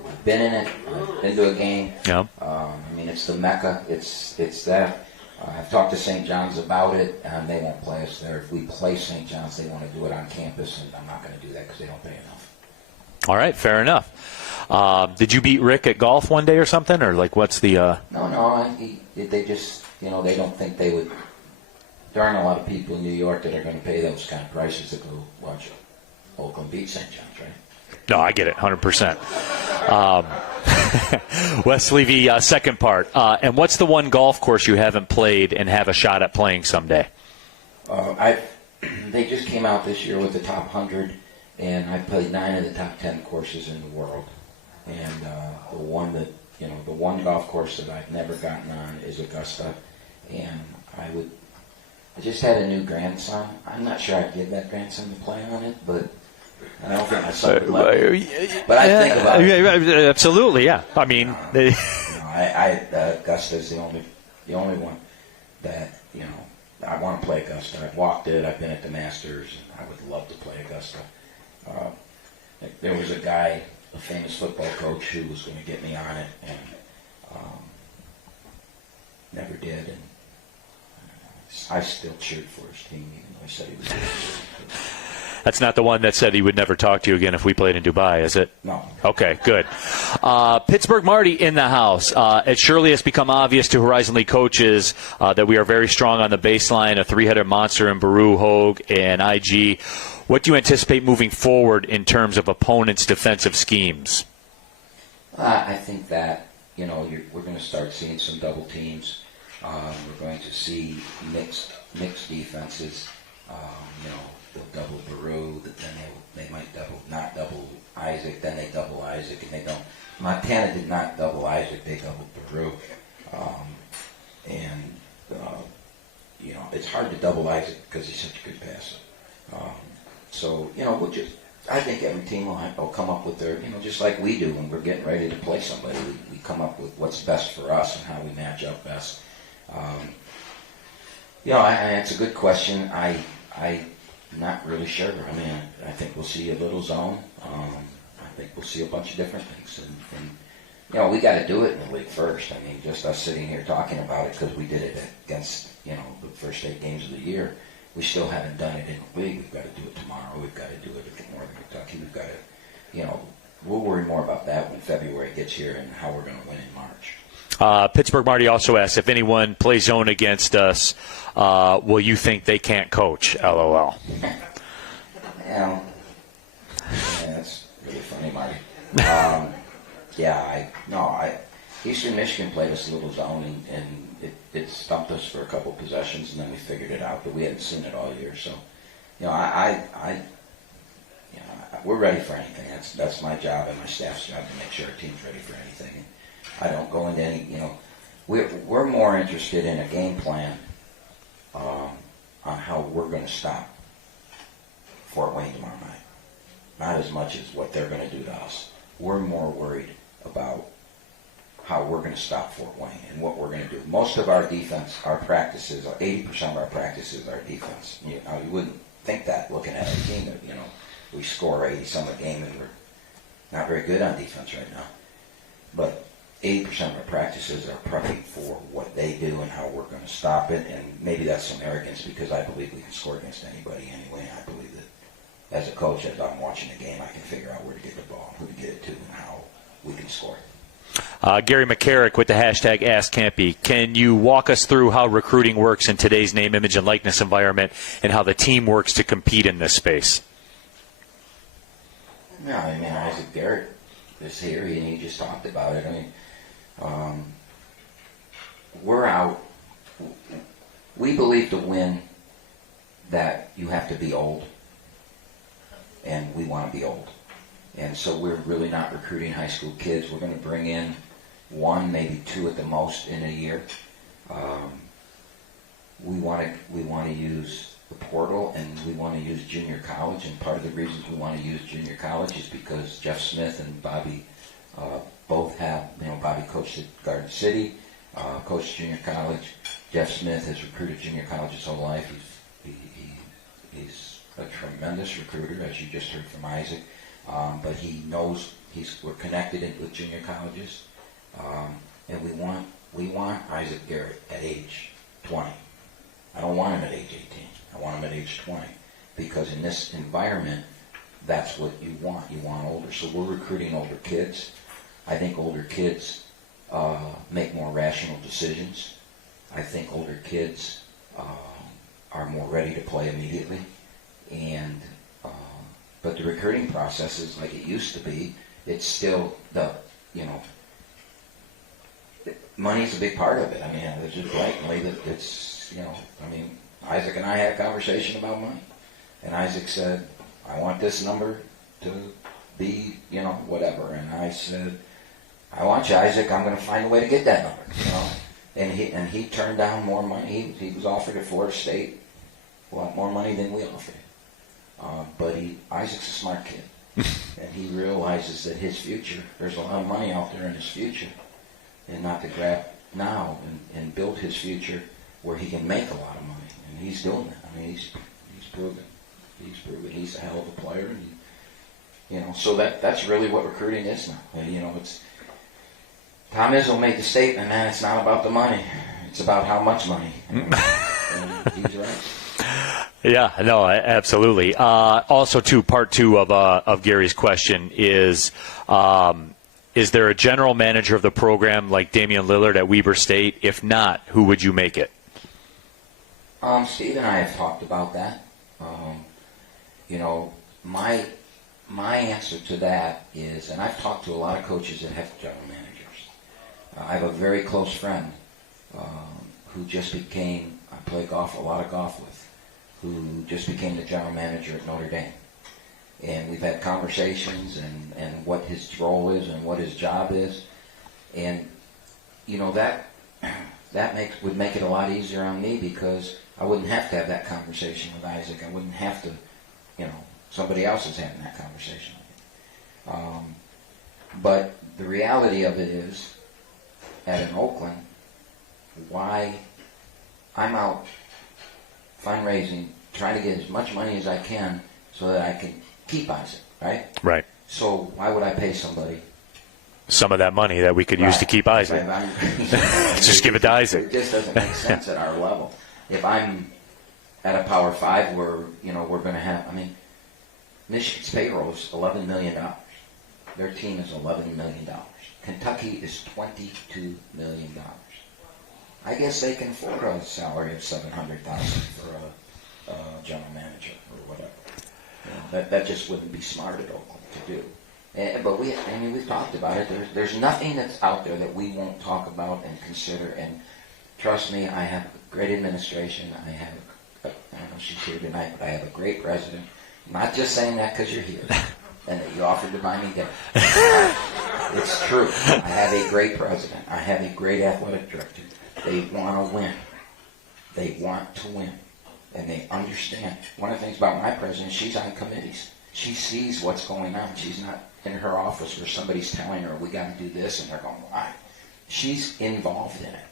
I've been in it. I've been to a game. Yeah. It's the Mecca. It's that. I've talked to St. John's about it, and they won't play us there. If we play St. John's, they want to do it on campus, and I'm not going to do that because they don't pay enough. All right, fair enough. Did you beat Rick at golf one day or something, or what's the? No. They just, they don't think they would. There aren't a lot of people in New York that are going to pay those kind of prices to go watch Oakland beat St. John's, right? No, I get it, 100%. Wesley V, second part. And what's the one golf course you haven't played and have a shot at playing someday? They just came out this year with the top 100, and I played 9 of the top 10 courses in the world. And the one golf course that I've never gotten on is Augusta. And I just had a new grandson. I'm not sure I'd give that grandson to play on it, but I don't think my son would let me. But I think about it. Absolutely, yeah. I mean, Augusta's the only one that I want to play Augusta. I've walked it. I've been at the Masters, and I would love to play Augusta. There was a guy, a famous football coach, who was going to get me on it, and never did. And I still cheered for his team, even though he said he was going to. That's not the one that said he would never talk to you again if we played in Dubai, is it? No. Okay, good. Pittsburgh Marty in the house. It surely has become obvious to Horizon League coaches that we are very strong on the baseline, a three-headed monster in Baru, Hogue, and IG. What do you anticipate moving forward in terms of opponents' defensive schemes? I think that, we're going to start seeing some double teams. We're going to see mixed defenses. They'll double Baru, then they might not double Isaac, then they double Isaac, and they don't. Montana did not double Isaac, they doubled Baru. It's hard to double Isaac because he's such a good passer. I think every team will come up with their, just like we do when we're getting ready to play somebody. We come up with what's best for us and how we match up best. It's a good question. I'm not really sure. I mean, I think we'll see a little zone. I think we'll see a bunch of different things. And we got to do it in the league first. I mean, just us sitting here talking about it because we did it against, the first 8 games of the year. We still haven't done it in the league. We've got to do it tomorrow. We've got to do it against Northern Kentucky. We've got to, we'll worry more about that when February gets here and how we're going to win in March. Pittsburgh Marty also asks, if anyone plays zone against us, will you think they can't coach? LOL. That's really funny, Marty. Eastern Michigan played us a little zone, and it stumped us for a couple possessions, and then we figured it out, but we hadn't seen it all year. So, we're ready for anything. That's my job and my staff's job to make sure our team's ready for anything. And I don't go into any, we're more interested in a game plan on how we're going to stop Fort Wayne tomorrow night. Not as much as what they're going to do to us. We're more worried about how we're going to stop Fort Wayne and what we're going to do. Most of our defense, our practices, 80% of our practices are defense. You wouldn't think that looking at our team that, we score 80-some a game and we're not very good on defense right now. But 80% of our practices are prepping for what they do and how we're going to stop it. And maybe that's some arrogance because I believe we can score against anybody anyway. And I believe that as a coach, as I'm watching the game, I can figure out where to get the ball, who to get it to, and how we can score. Gary McCarrick with the hashtag #AskCampe. Can you walk us through how recruiting works in today's name, image, and likeness environment and how the team works to compete in this space? Yeah, I mean, Isaac Garrett is here, and he just talked about it. I mean, we're out. We believe to win that you have to be old, and we want to be old. And so we're really not recruiting high school kids. We're going to bring in 1, maybe 2 at the most in a year. We want to use the portal, and we want to use junior college. And part of the reasons we want to use junior college is because Jeff Smith and Bobby both have, Bobby coached at Garden City, coached junior college. Jeff Smith has recruited junior college his whole life. He's a tremendous recruiter, as you just heard from Isaac. But he knows we're connected with junior colleges, and we want Isaac Garrett at age 20. I don't want him at age 18. I want him at age 20 because in this environment, that's what you want. You want older. So we're recruiting older kids. I think older kids make more rational decisions. I think older kids are more ready to play immediately, and but the recruiting process is like it used to be. It's still money's a big part of it. I mean, it's just blatantly that it's, Isaac and I had a conversation about money. And Isaac said, I want this number to be, whatever. And I said, I want you, Isaac. I'm going to find a way to get that number, And he turned down more money. He was offered at Florida State a lot more money than we offered him. But Isaac's a smart kid, and he realizes that his future, there's a lot of money out there in his future, and not to grab now and build his future where he can make a lot of money, and he's doing that. I mean, he's proven he's a hell of a player, and so that's really what recruiting is now. And, it's Tom Izzo made the statement, man. It's not about the money; it's about how much money. And he's right. Yeah, no, absolutely. Also, part two of Gary's question is there a general manager of the program like Damian Lillard at Weber State? If not, who would you make it? Steve and I have talked about that. My answer to that is, and I've talked to a lot of coaches that have general managers. I have a very close friend who just became, I play a lot of golf with, who just became the general manager at Notre Dame. And we've had conversations and what his role is and what his job is. And, that would make it a lot easier on me because I wouldn't have to have that conversation with Isaac. I wouldn't have to, Somebody else is having that conversation. But the reality of it is, at an Oakland, why I'm out fundraising, trying to get as much money as I can so that I can keep Isaac, right? Right. So why would I pay somebody Some of that money that we could use to keep Isaac. Just give it to Isaac. It just doesn't make sense at our level. If I'm at a Power 5 where, we're going to have, Michigan's payroll is $11 million. Their team is $11 million. Kentucky is $22 million. I guess they can afford a salary of $700,000 for a general manager or whatever. That just wouldn't be smart at Oakland to do. But we've talked about it. There's nothing that's out there that we won't talk about and consider. And trust me, I have a great administration. I know she's here tonight, but I have a great president. I'm not just saying that because you're here and that you offered to buy me dinner. It's true. I have a great president. I have a great athletic director. They want to win. They want to win. And they understand. One of the things about my president, she's on committees. She sees what's going on. She's not in her office where somebody's telling her, we got to do this, and they're going, why? She's involved in it.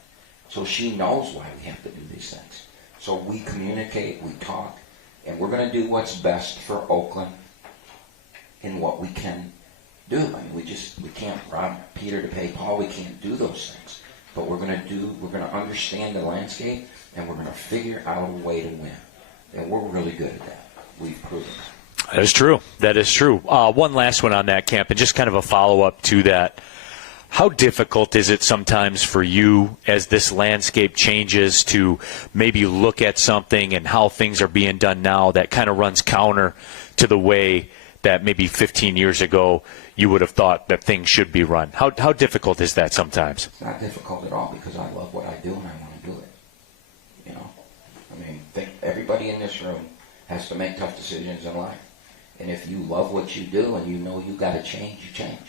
So she knows why we have to do these things. So we communicate, we talk, and we're going to do what's best for Oakland in what we can do. We can't rob Peter to pay Paul. We can't do those things. But we're going to understand the landscape, and we're going to figure out a way to win. And we're really good at that. We've proven it. That is true. That is true. One last one on that, Camp, and just kind of a follow-up to that. How difficult is it sometimes for you as this landscape changes to maybe look at something and how things are being done now that kind of runs counter to the way that maybe 15 years ago you would have thought that things should be run? How difficult is that sometimes? It's not difficult at all because I love what I do and I want to do it. Everybody in this room has to make tough decisions in life. And if you love what you do and you know you got to change, you change.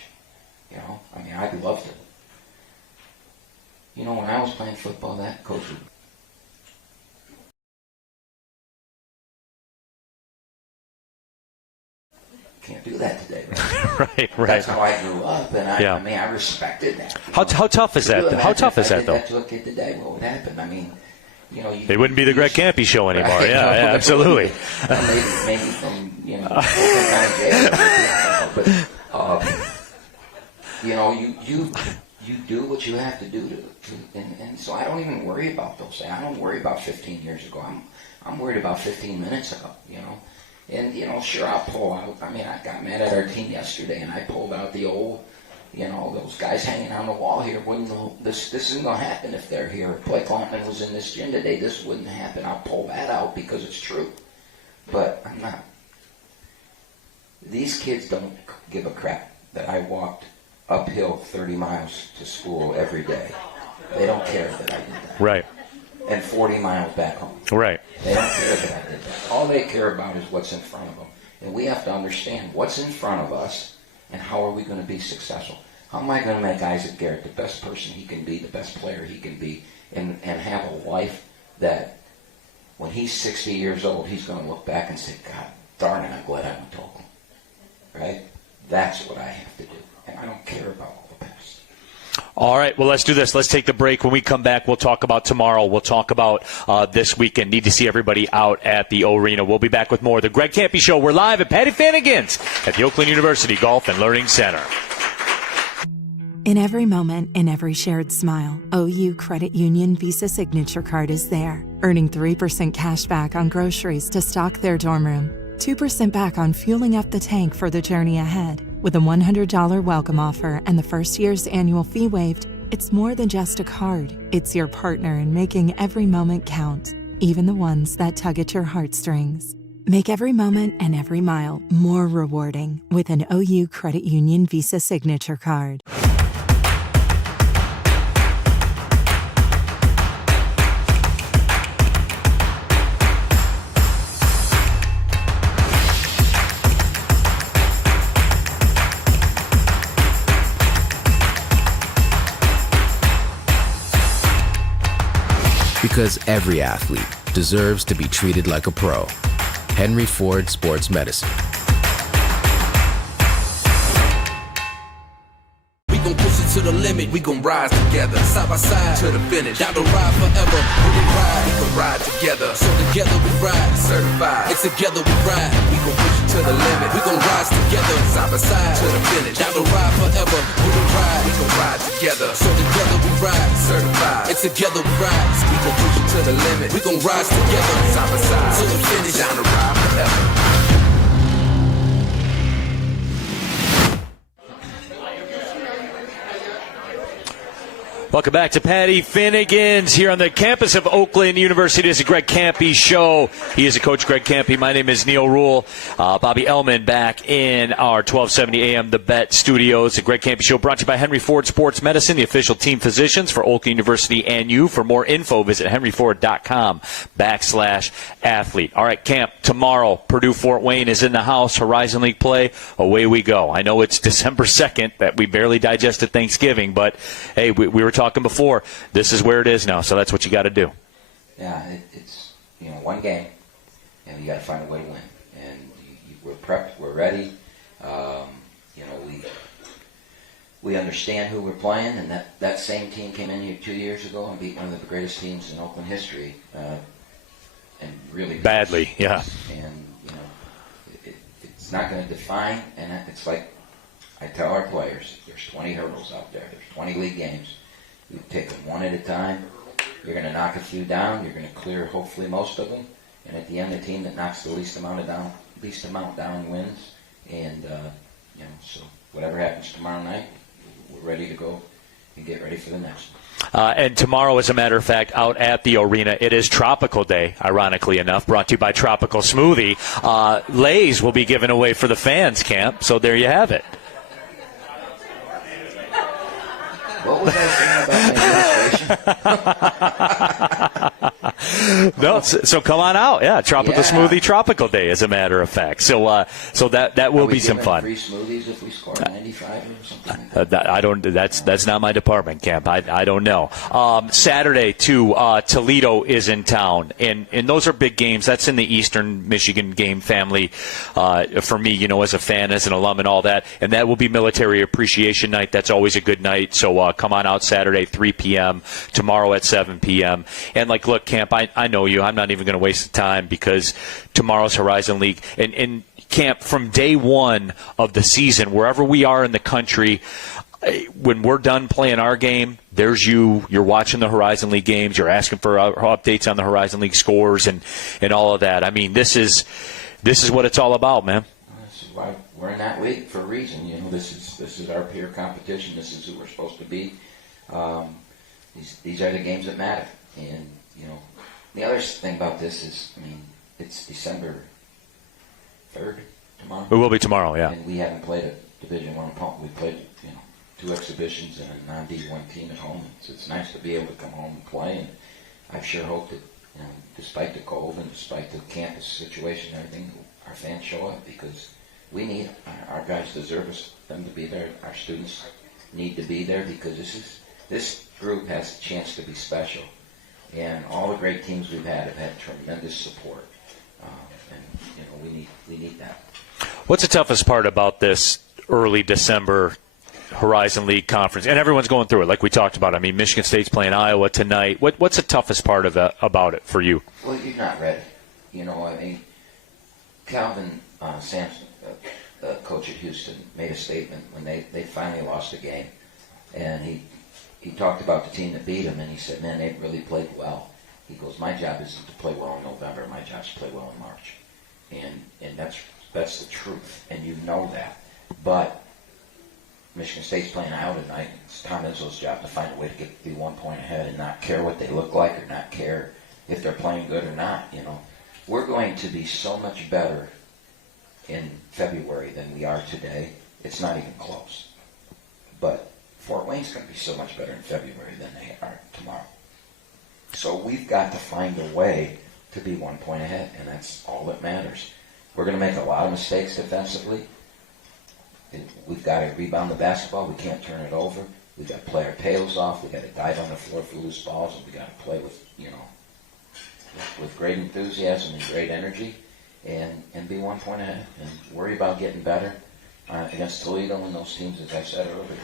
I'd love to. When I was playing football, that coach would... Can't do that today, right? Right. That's how I grew up, and I respected that. How tough is that? How tough is that, though? If I did that to a kid today, what would happen? They wouldn't be the Greg Kampe show anymore. Right? Yeah, absolutely. maybe from you do what you have to do and so I don't even worry about those things. I don't worry about 15 years ago. I'm worried about 15 minutes ago. And sure, I'll pull out. I got mad at our team yesterday, and I pulled out the old. Those guys hanging on the wall here wouldn't know this isn't going to happen if they're here. If Blake Lampman was in this gym today, this wouldn't happen. I'll pull that out because it's true. But I'm not. These kids don't give a crap that I walked uphill 30 miles to school every day. They don't care that I did that. Right. And 40 miles back home. Right. They don't care that I did that. All they care about is what's in front of them. And we have to understand what's in front of us and how are we going to be successful. How am I going to make Isaac Garrett the best person he can be, the best player he can be, and have a life that when he's 60 years old, he's going to look back and say, God darn it, I'm glad I went to Oakland. Right? That's what I have to do. And I don't care about all the past. All right, well, let's do this. Let's take the break. When we come back, we'll talk about tomorrow. We'll talk about this weekend. Need to see everybody out at the arena. We'll be back with more of the Greg Kampe Show. We're live at Patti Finnegan's at the Oakland University Golf and Learning Center. In every moment, in every shared smile, OU Credit Union Visa Signature Card is there, earning 3% cash back on groceries to stock their dorm room, 2% back on fueling up the tank for the journey ahead. With a $100 welcome offer and the first year's annual fee waived, it's more than just a card. It's your partner in making every moment count, even the ones that tug at your heartstrings. Make every moment and every mile more rewarding with an OU Credit Union Visa Signature Card. Because every athlete deserves to be treated like a pro. Henry Ford Sports Medicine. to the limit, we gon' rise together. Side by side to the finish. Down the ride forever. When we ride, we gon' ride together. So together we ride, certified. And together we ride, we gon' push it to the limit. We gon' rise together, side by side to the finish. Down the ride forever. When we ride, we gon' ride together. So together we ride, certified. And together we ride, we gon' push it to the limit. We gon' rise together, side by side to the finish. Down the ride forever. Welcome back to Patti Finnegan's here on the campus of Oakland University. This is Greg Kampe's show. He is a coach, Greg Kampe. My name is Neil Rule. Bobby Ellman back in our 1270 AM The Bet studios. The Greg Kampe Show brought to you by Henry Ford Sports Medicine, the official team physicians for Oakland University and you. For more info, visit henryford.com/athlete. All right, Camp, tomorrow, Purdue-Fort Wayne is in the house. Horizon League play, away we go. I know it's December 2nd, that we barely digested Thanksgiving, but, hey, we were talking before. This is where it is now, so that's what you got to do. Yeah, it's one game, and you got to find a way to win. And we're prepped, we're ready. We understand who we're playing, and that same team came in here 2 years ago and beat one of the greatest teams in Oakland history, and really badly, yeah. And it's not going to define, and it's like I tell our players, there's 20 hurdles out there. There's 20 league games. You take them one at a time. You're going to knock a few down. You're going to clear hopefully most of them. And at the end, the team that knocks the least amount down wins. And so whatever happens tomorrow night, we're ready to go and get ready for the next one. And tomorrow, as a matter of fact, out at the arena, it is Tropical Day, ironically enough, brought to you by Tropical Smoothie. Lay's will be given away for the fans, Camp. So there you have it. What was I saying about the administration? No, so come on out. Yeah, Tropical Smoothie Tropical Day, as a matter of fact. So that will be some fun. Free smoothies if we score 95 or something like that? I don't. That's not my department, Camp. I don't know. Saturday too. Toledo is in town, and those are big games. That's in the Eastern Michigan game family. For me, as a fan, as an alum, and all that. And that will be Military Appreciation Night. That's always a good night. So come on out Saturday, 3 p.m. Tomorrow at 7 p.m. And look, Camp. I know you. I'm not even going to waste the time because tomorrow's Horizon League and Camp, from day one of the season, wherever we are in the country, when we're done playing our game, there's you. You're watching the Horizon League games. You're asking for updates on the Horizon League scores and all of that. I mean, this is what it's all about, man. This is why we're in that league for a reason. This is our peer competition. This is who we're supposed to be. These are the games that matter. And the other thing about this is, it's December 3rd tomorrow. It will be tomorrow, yeah. And we haven't played a Division I opponent. We played, 2 exhibitions and a non-D1 team at home. So it's nice to be able to come home and play. And I sure hope that, despite the cold and despite the campus situation and everything, our fans show up because we need our guys deserve them to be there. Our students need to be there because this group has a chance to be special. And all the great teams we've had have had tremendous support, and we need that. What's the toughest part about this early December Horizon League conference? And everyone's going through it, like we talked about. Michigan State's playing Iowa tonight. What's the toughest part about it for you? Well, you're not ready. Calvin Sampson, coach at Houston, made a statement when they finally lost a game, and he talked about the team that beat him, and he said, man, they really played well. He goes, my job isn't to play well in November. My job is to play well in March. And that's the truth, and you know that. But Michigan State's playing Iowa tonight. It's Tom Izzo's job to find a way to be 1 point ahead and not care what they look like or not care if they're playing good or not. We're going to be so much better in February than we are today. It's not even close. But Fort Wayne's going to be so much better in February than they are tomorrow. So we've got to find a way to be 1 point ahead, and that's all that matters. We're going to make a lot of mistakes defensively. We've got to rebound the basketball. We can't turn it over. We've got to play our tails off. We've got to dive on the floor for loose balls, and we've got to play with great enthusiasm and great energy and be 1 point ahead and worry about getting better against Toledo and those teams, as I said earlier.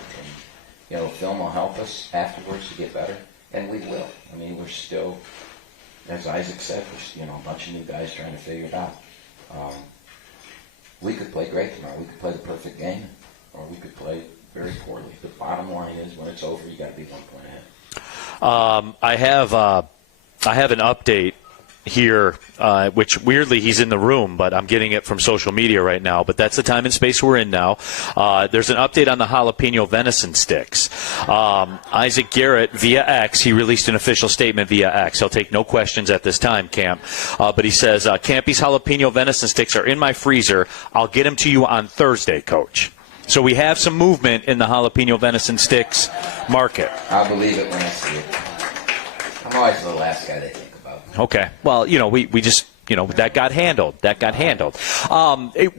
film will help us afterwards to get better, and we will. I mean, we're still, as Isaac said, we're, a bunch of new guys trying to figure it out. We could play great tomorrow. We could play the perfect game, or we could play very poorly. The bottom line is, when it's over, you got to be 1 point ahead. I have an update here, which weirdly he's in the room, but I'm getting it from social media right now. But that's the time and space we're in now. There's an update on the jalapeno venison sticks. Isaac Garrett, via X, he released an official statement via X. He'll take no questions at this time, Camp. But he says, Kampe's jalapeno venison sticks are in my freezer. I'll get them to you on Thursday, Coach. So we have some movement in the jalapeno venison sticks market. I'll believe it when I see it. I'm always the last guy to think about. Okay. Well, we just, that got handled.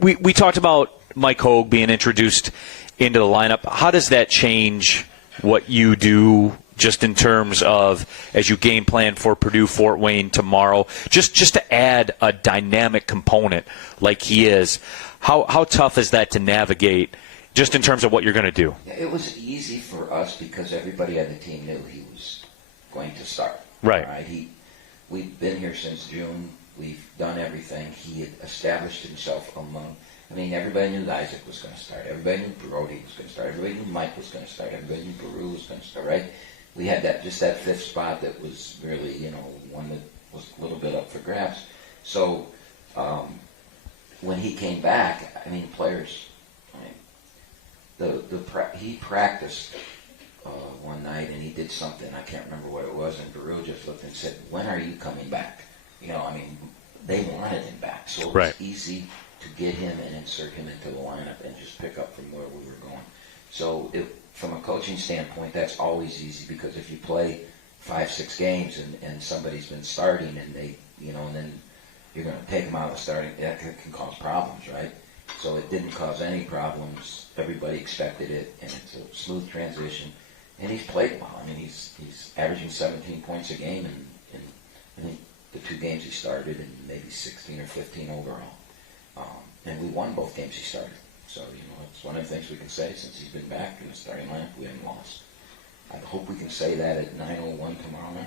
We talked about Mike Hogue being introduced into the lineup. How does that change what you do just in terms of as you game plan for Purdue Fort Wayne tomorrow? Just to add a dynamic component like he is, how tough is that to navigate just in terms of what you're going to do? It was easy for us because everybody on the team knew he was going to start. Right. We've been here since June. We've done everything. He had established himself among. Everybody knew that Isaac was going to start. Everybody knew Brody was going to start. Everybody knew Mike was going to start. Everybody knew Peru was going to start. Right? We had that fifth spot that was really, one that was a little bit up for grabs. So when he came back, players. He practiced one night and he did something, I can't remember what it was, and Peru just looked and said, "When are you coming back?" They wanted him back, so it was easy to get him and insert him into the lineup and just pick up from where we were going. So from a coaching standpoint, that's always easy, because if you play 5-6 games and somebody's been starting and they, and then you're going to take them out of the starting, that can cause problems, right? So it didn't cause any problems. Everybody expected it, and it's a smooth transition. And he's played well. He's averaging 17 points a game in I think the 2 games he started, and maybe 16 or 15 overall. And we won both games he started. So, it's one of the things we can say since he's been back in the starting lineup. We haven't lost. I hope we can say that at 9:01 tomorrow night.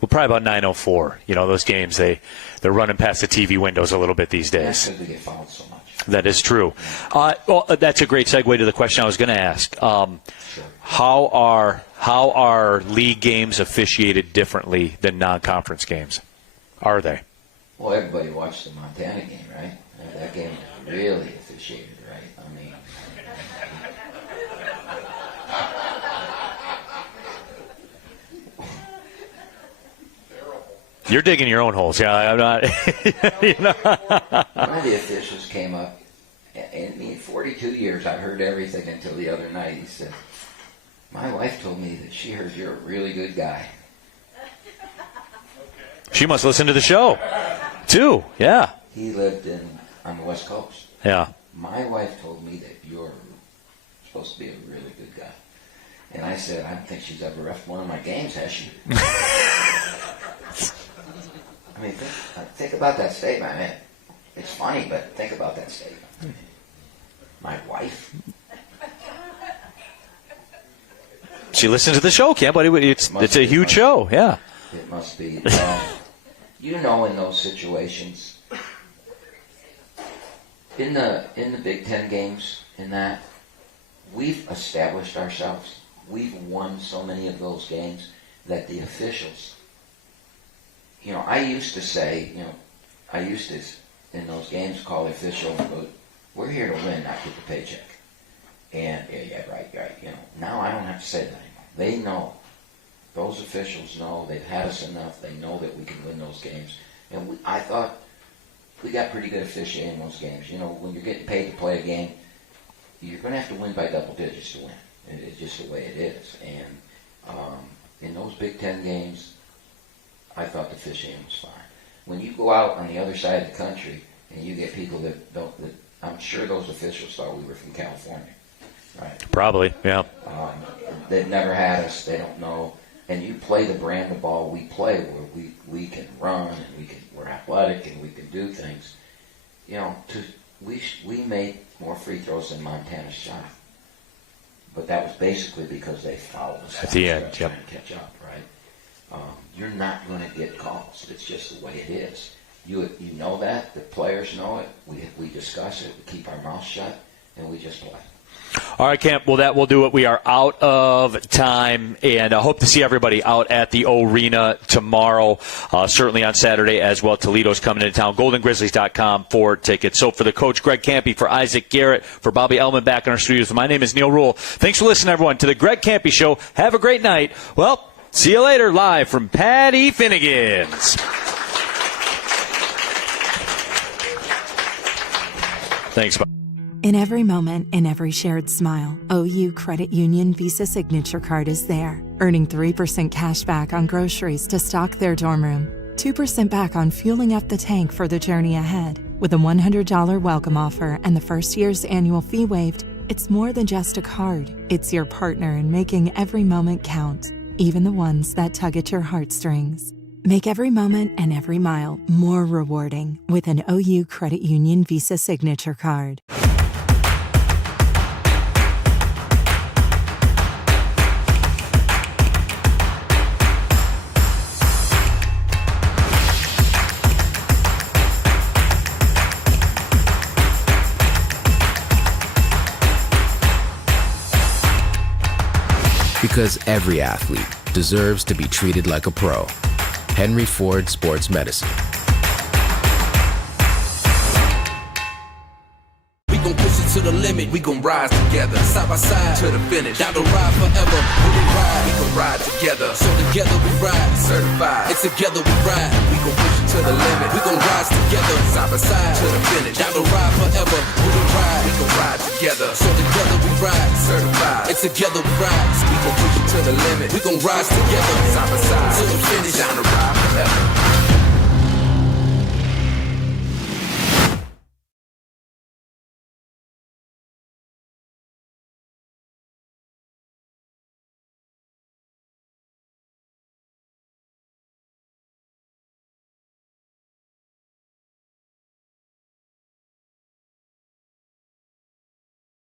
Well, probably about 9:04. Those games, they're running past the TV windows a little bit these days. That's because we get fouled so much. That is true. Well, that's a great segue to the question I was going to ask. Sure. How are league games officiated differently than non-conference games? Are they? Well, everybody watched the Montana game, right? That game was really officiated, right? You're digging your own holes. Yeah, I'm not. One of the officials came up, and in 42 years, I've heard everything until the other night. He said, "My wife told me that she heard you're a really good guy." She must listen to the show, too. Yeah. He lived on the West Coast. Yeah. My wife told me that you're supposed to be a really good guy. And I said, "I don't think she's ever reffed one of my games, has she?" Think about that statement, man. It's funny, but think about that statement. My wife? She listens to the show, Cam, but it's a huge show, yeah. It must be. In those situations, in the Big Ten games, we've established ourselves. We've won so many of those games that the officials, I used to say, in those games call the official, "We're here to win, not get the paycheck." And right. Now I don't have to say that anymore. They know. Those officials know. They've had us enough. They know that we can win those games. And I thought we got pretty good officiating in those games. When you're getting paid to play a game, you're going to have to win by double digits to win. It's just the way it is. And in those Big Ten games, I thought the officiating was fine. When you go out on the other side of the country and you get people that I'm sure those officials thought we were from California, right? Probably, yeah. They've never had us. They don't know. And you play the brand of ball we play, where we can run and we're athletic and we can do things. We made more free throws than Montana shot. but that was basically because they fouled us At the end, to try and catch up, right? You're not going to get calls. It's just the way it is. You know that. The players know it. We discuss it. We keep our mouths shut, and we just play. All right, Camp. Well, that will do it. We are out of time, and I hope to see everybody out at the arena tomorrow, certainly on Saturday as well. Toledo's coming into town. GoldenGrizzlies.com for tickets. So for the coach, Greg Kampe, for Isaac Garrett, for Bobby Ellman back in our studios, my name is Neil Rule. Thanks for listening, everyone, to the Greg Kampe Show. Have a great night. Well, see you later, live from Patti Finnegan's. Thanks, Bob. In every moment, in every shared smile, OU Credit Union Visa Signature Card is there, earning 3% cash back on groceries to stock their dorm room, 2% back on fueling up the tank for the journey ahead. With a $100 welcome offer and the first year's annual fee waived, it's more than just a card. It's your partner in making every moment count, even the ones that tug at your heartstrings. Make every moment and every mile more rewarding with an OU Credit Union Visa Signature Card. Because every athlete deserves to be treated like a pro. Henry Ford Sports Medicine. We gon' push it to the limit, we gon' rise together, side by side to the finish. Down the ride forever, when we ride, we gon' ride together. So together we ride, certified. It's together we ride, we gon' push it to the limit. We gon' rise together, side by side to the finish. Down the ride forever, when we ride, we gon' ride together. So together we ride, certified. It's together we ride, we gon' push it to the limit. We gon' rise together, side by side to the finish. Down the ride forever.